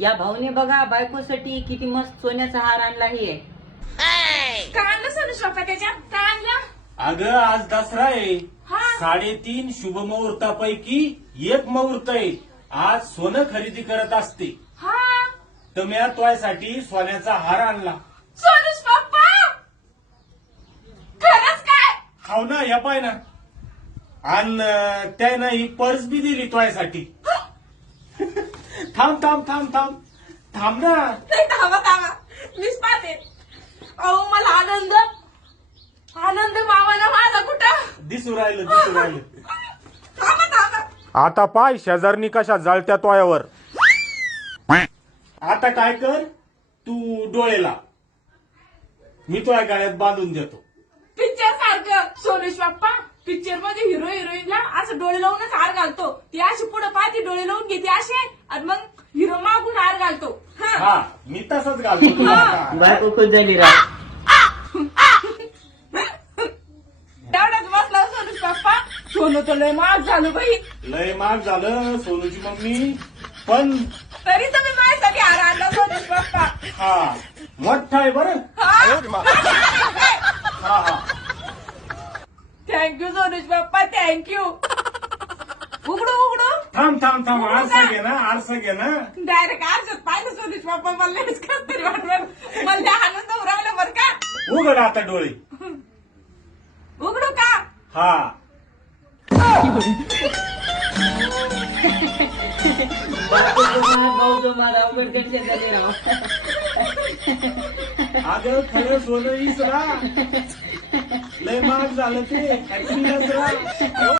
या भाऊने बघा बायकोसाठी किती मस्त सोन्याचा हार आणला आहे. काय आणलं सोनूश बाप्पा त्याच्यात? काय आणलं? अगं आज दसरा आहे. हा. 3.5 शुभ मुहूर्तापैकी एक मुहूर्त आहे. आज सोनं खरेदी करत असते. हा. तर मी तुझ्यासाठी सोन्याचा हार आणला. सोनूश बाप्पा खरंच काय? हाव ना, या पाय ना. आणि त्यानं ही पर्स बी दिली तुझ्यासाठी. थांब थांब थांब थांब थांब ना. नाही, थांबा मीच पाहते. अहो मला आनंद मामाला माझा कुठं दिसू राहिलं. थांबा. आता पाय शेजारनी कशा जळत्या तोयावर. आता काय कर, तू डोळेला मी तुझ्या गाड्यात बांधून देतो. पिक्चर सारखं सोनूश बाप्पा. पिक्चर मध्ये हिरो हिरोईनला असं डोळे लावूनच हार घालतो. ती अशी पुढे पाहती, डोळे लावून घेते असे, आणि मग हिरो मागून हार घालतो. हा, मी तसंच घालतो तुला आता. बायको खुश झाली राव. तेवढ्याच बसला सोनूश बाप्पा. सोनं तर लय महाग झालं बाई. लय महाग झालं सोनूची मम्मी, पण तरी तुम्ही माझ्यासाठी हार आणला सोनूश बाप्पा. हा मोठा आहे बरं. हा थँक्यू सोनूश बाप्पा, थँक्यू. उघडू थांब आरसा घे ना. डायरेक्ट आरशात पाहिलं सोनूश बाप्पा. मला लयच कसं तरी वाटलं. मला आनंद उरावला बरं का. उघड आता डोळे. उघडू का? हा भाऊ जो मला अवघड टेन्शन झाली राव. अगं खरं सोनं इसरा लय महाग झालं ते. ऍक्च्युली